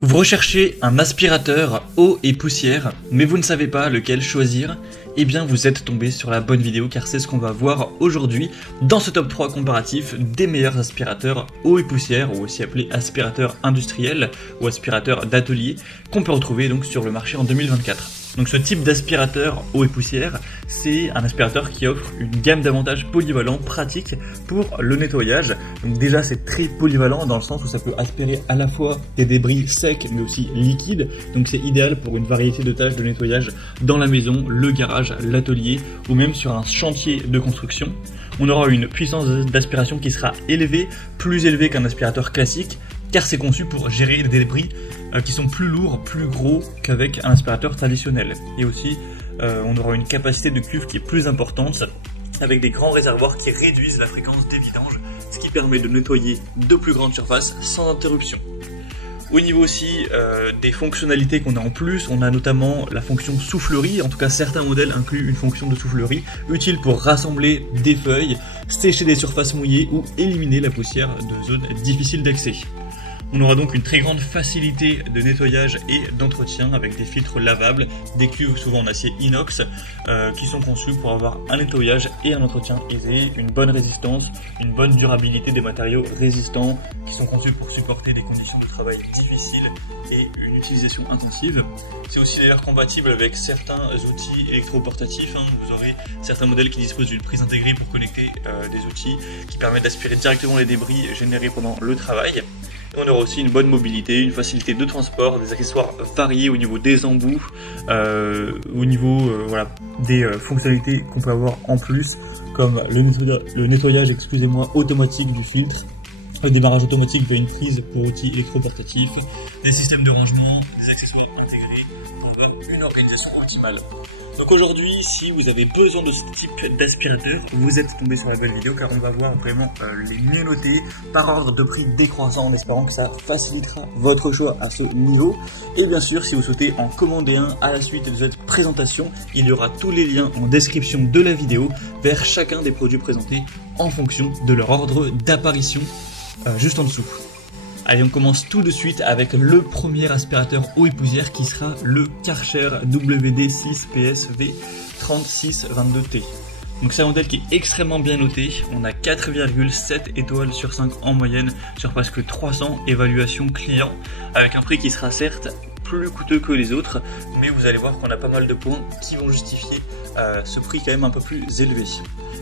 Vous recherchez un aspirateur eau et poussière, mais vous ne savez pas lequel choisir? Eh bien vous êtes tombé sur la bonne vidéo car c'est ce qu'on va voir aujourd'hui dans ce top 3 comparatif des meilleurs aspirateurs eau et poussière, ou aussi appelé aspirateur industriel ou aspirateur d'atelier, qu'on peut retrouver donc sur le marché en 2024. Donc ce type d'aspirateur eau et poussière, c'est un aspirateur qui offre une gamme d'avantages polyvalents, pratiques pour le nettoyage. Donc déjà c'est très polyvalent dans le sens où ça peut aspirer à la fois des débris secs mais aussi liquides. Donc c'est idéal pour une variété de tâches de nettoyage dans la maison, le garage, l'atelier ou même sur un chantier de construction. On aura une puissance d'aspiration qui sera élevée, plus élevée qu'un aspirateur classique, car c'est conçu pour gérer des débris qui sont plus lourds, plus gros qu'avec un aspirateur traditionnel. Et aussi, on aura une capacité de cuve qui est plus importante, avec des grands réservoirs qui réduisent la fréquence des vidanges, ce qui permet de nettoyer de plus grandes surfaces sans interruption. Au niveau aussi des fonctionnalités qu'on a en plus, on a notamment la fonction soufflerie. En tout cas certains modèles incluent une fonction de soufflerie utile pour rassembler des feuilles, sécher des surfaces mouillées ou éliminer la poussière de zones difficiles d'accès. On aura donc une très grande facilité de nettoyage et d'entretien avec des filtres lavables, des cuves souvent en acier inox qui sont conçus pour avoir un nettoyage et un entretien aisé, une bonne résistance, une bonne durabilité des matériaux résistants qui sont conçus pour supporter des conditions de travail difficiles et une utilisation intensive. C'est aussi d'ailleurs compatible avec certains outils électroportatifs. Vous aurez certains modèles qui disposent d'une prise intégrée pour connecter des outils qui permettent d'aspirer directement les débris générés pendant le travail. On aura aussi une bonne mobilité, une facilité de transport, des accessoires variés au niveau des embouts, au niveau des fonctionnalités qu'on peut avoir en plus, comme le nettoyage automatique du filtre, le démarrage automatique via une prise pour outils électroportatifs, des systèmes de rangement, des accessoires intégrés pour avoir une organisation optimale. Donc aujourd'hui, si vous avez besoin de ce type d'aspirateur, vous êtes tombé sur la belle vidéo car on va voir vraiment les mieux notés par ordre de prix décroissant en espérant que ça facilitera votre choix à ce niveau. Et bien sûr, si vous souhaitez en commander un à la suite de cette présentation, il y aura tous les liens en description de la vidéo vers chacun des produits présentés en fonction de leur ordre d'apparition juste en dessous. Allez, on commence tout de suite avec le premier aspirateur eau et poussière qui sera le Karcher WD6 PSV 3622T. Donc c'est un modèle qui est extrêmement bien noté, on a 4,7 étoiles sur 5 en moyenne sur presque 300 évaluations clients, avec un prix qui sera certes plus coûteux que les autres, mais vous allez voir qu'on a pas mal de points qui vont justifier ce prix quand même un peu plus élevé.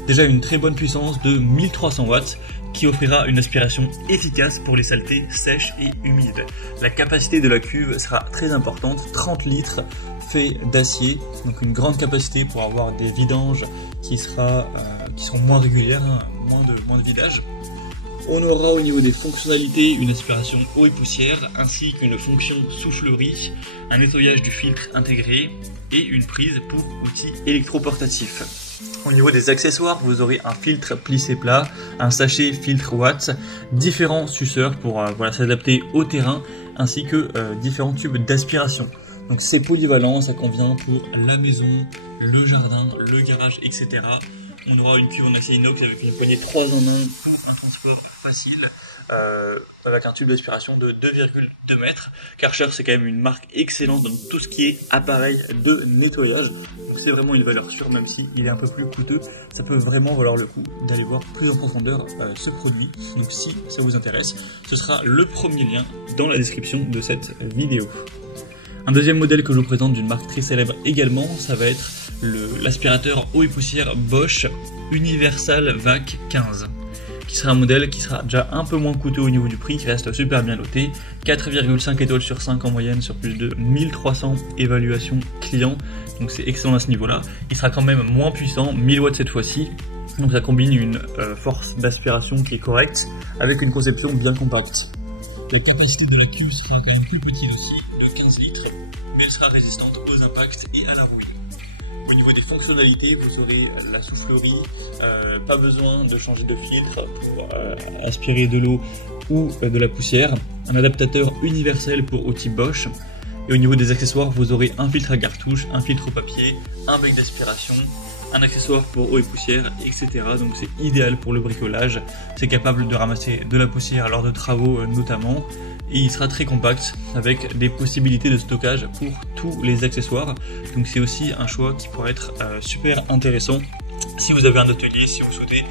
Déjà une très bonne puissance de 1300 watts qui offrira une aspiration efficace pour les saletés sèches et humides. La capacité de la cuve sera très importante, 30 litres fait d'acier, donc une grande capacité pour avoir des vidanges qui seront moins régulières, moins de vidage. On aura au niveau des fonctionnalités une aspiration eau et poussière, ainsi qu'une fonction soufflerie, un nettoyage du filtre intégré et une prise pour outils électroportatifs. Au niveau des accessoires, vous aurez un filtre plissé plat, un sachet filtre Watts, différents suceurs pour s'adapter au terrain, ainsi que différents tubes d'aspiration. Donc c'est polyvalent, ça convient pour la maison, le jardin, le garage, etc. On aura une cuve en acier inox avec une poignée 3 en 1 pour un transport facile, avec un tube d'aspiration de 2,2 mètres. Karcher, c'est quand même une marque excellente dans tout ce qui est appareil de nettoyage. Donc c'est vraiment une valeur sûre, même si il est un peu plus coûteux. Ça peut vraiment valoir le coup d'aller voir plus en profondeur ce produit. Donc si ça vous intéresse, ce sera le premier lien dans la description de cette vidéo. Un deuxième modèle que je vous présente d'une marque très célèbre également, ça va être l'aspirateur eau et poussière Bosch Universal Vac 15, qui sera un modèle qui sera déjà un peu moins coûteux au niveau du prix, qui reste super bien noté, 4,5 étoiles sur 5 en moyenne sur plus de 1300 évaluations clients, donc c'est excellent à ce niveau-là. Il sera quand même moins puissant, 1000 watts cette fois-ci, donc ça combine une force d'aspiration qui est correcte avec une conception bien compacte. La capacité de la cuve sera quand même plus petite aussi, de 15 litres, mais elle sera résistante aux impacts et à la rouille. Au niveau des fonctionnalités, vous aurez la soufflerie, pas besoin de changer de filtre pour aspirer de l'eau ou de la poussière, un adaptateur universel pour outils Bosch, et au niveau des accessoires, vous aurez un filtre à cartouche, un filtre au papier, un bec d'aspiration, un accessoire pour eau et poussière, etc. Donc c'est idéal pour le bricolage, c'est capable de ramasser de la poussière lors de travaux notamment, et il sera très compact avec des possibilités de stockage pour tous les accessoires. Donc c'est aussi un choix qui pourrait être super intéressant si vous avez un atelier, si vous souhaitez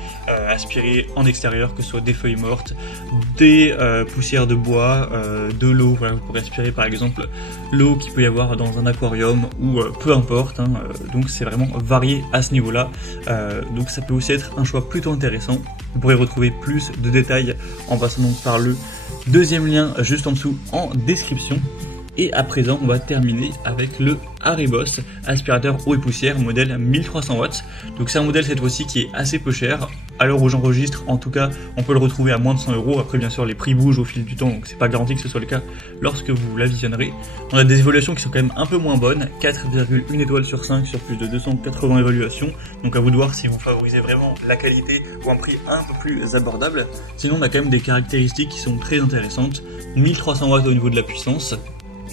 aspirer en extérieur, que ce soit des feuilles mortes, des poussières de bois, de l'eau. Voilà, vous pourrez aspirer par exemple l'eau qu'il peut y avoir dans un aquarium ou peu importe. Donc c'est vraiment varié à ce niveau-là. Donc ça peut aussi être un choix plutôt intéressant. Vous pourrez retrouver plus de détails en passant donc par le deuxième lien juste en dessous en description. Et à présent, on va terminer avec le Haribos aspirateur eau et poussière modèle 1300 watts. Donc c'est un modèle cette fois-ci qui est assez peu cher. À l'heure où j'enregistre, en tout cas, on peut le retrouver à moins de 100 €. Après, bien sûr, les prix bougent au fil du temps, donc c'est pas garanti que ce soit le cas lorsque vous la visionnerez. On a des évaluations qui sont quand même un peu moins bonnes, 4,1 étoiles sur 5 sur plus de 280 évaluations. Donc à vous de voir si vous favorisez vraiment la qualité ou un prix un peu plus abordable. Sinon, on a quand même des caractéristiques qui sont très intéressantes. 1300 watts au niveau de la puissance.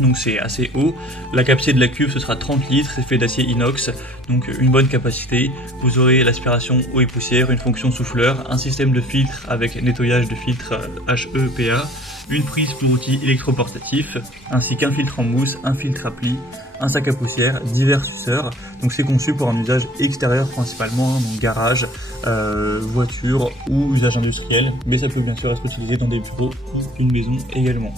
Donc c'est assez haut. La capacité de la cuve ce sera 30 litres, c'est fait d'acier inox, donc une bonne capacité. Vous aurez l'aspiration eau et poussière, une fonction souffleur, un système de filtre avec nettoyage de filtre HEPA, une prise pour outils électroportatifs, ainsi qu'un filtre en mousse, un filtre à plis, un sac à poussière, divers suceurs. Donc c'est conçu pour un usage extérieur principalement, donc garage, voiture ou usage industriel, mais ça peut bien sûr être utilisé dans des bureaux ou une maison également.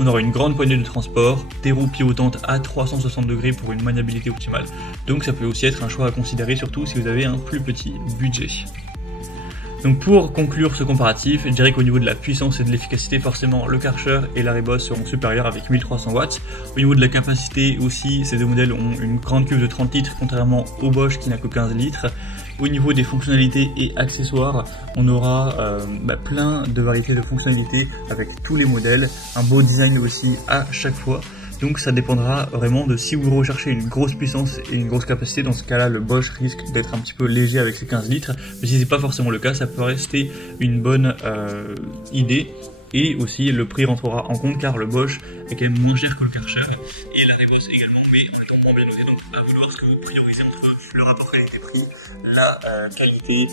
On aura une grande poignée de transport, des roues pivotantes à 360 degrés pour une maniabilité optimale, donc ça peut aussi être un choix à considérer, surtout si vous avez un plus petit budget. Donc pour conclure ce comparatif, je dirais qu'au niveau de la puissance et de l'efficacité, forcément le Karcher et l'Haribos seront supérieurs avec 1300 watts. Au niveau de la capacité aussi, ces deux modèles ont une grande cuve de 30 litres, contrairement au Bosch qui n'a que 15 litres. Au niveau des fonctionnalités et accessoires, on aura plein de variétés de fonctionnalités avec tous les modèles, un beau design aussi à chaque fois. Donc ça dépendra vraiment de si vous recherchez une grosse puissance et une grosse capacité. Dans ce cas-là, le Bosch risque d'être un petit peu léger avec ses 15 litres. Mais si c'est pas forcément le cas, ça peut rester une bonne idée. Et aussi le prix rentrera en compte car le Bosch est quand même moins cher que le Karcher et l'Haribos également, mais en étant moins bien noté. Donc à vous de voir ce que vous priorisez entre le rapport qualité-prix, la qualité,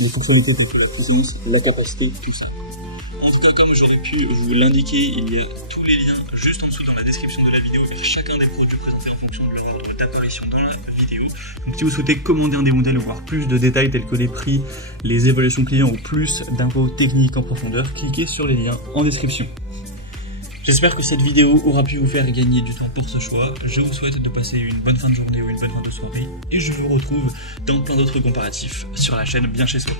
les fonctionnalités telles que la puissance, la capacité, tout ça. En tout cas, comme j'aurais pu vous l'indiquer, il y a tous les liens juste en dessous dans la description de la vidéo avec chacun des produits présentés en fonction de leur ordre d'apparition dans la vidéo. Donc si vous souhaitez commander un des modèles ou avoir plus de détails tels que les prix, les évaluations clients ou plus d'infos techniques en profondeur, cliquez sur les liens en description. J'espère que cette vidéo aura pu vous faire gagner du temps pour ce choix. Je vous souhaite de passer une bonne fin de journée ou une bonne fin de soirée et je vous retrouve dans plein d'autres comparatifs sur la chaîne Bien Chez Soi.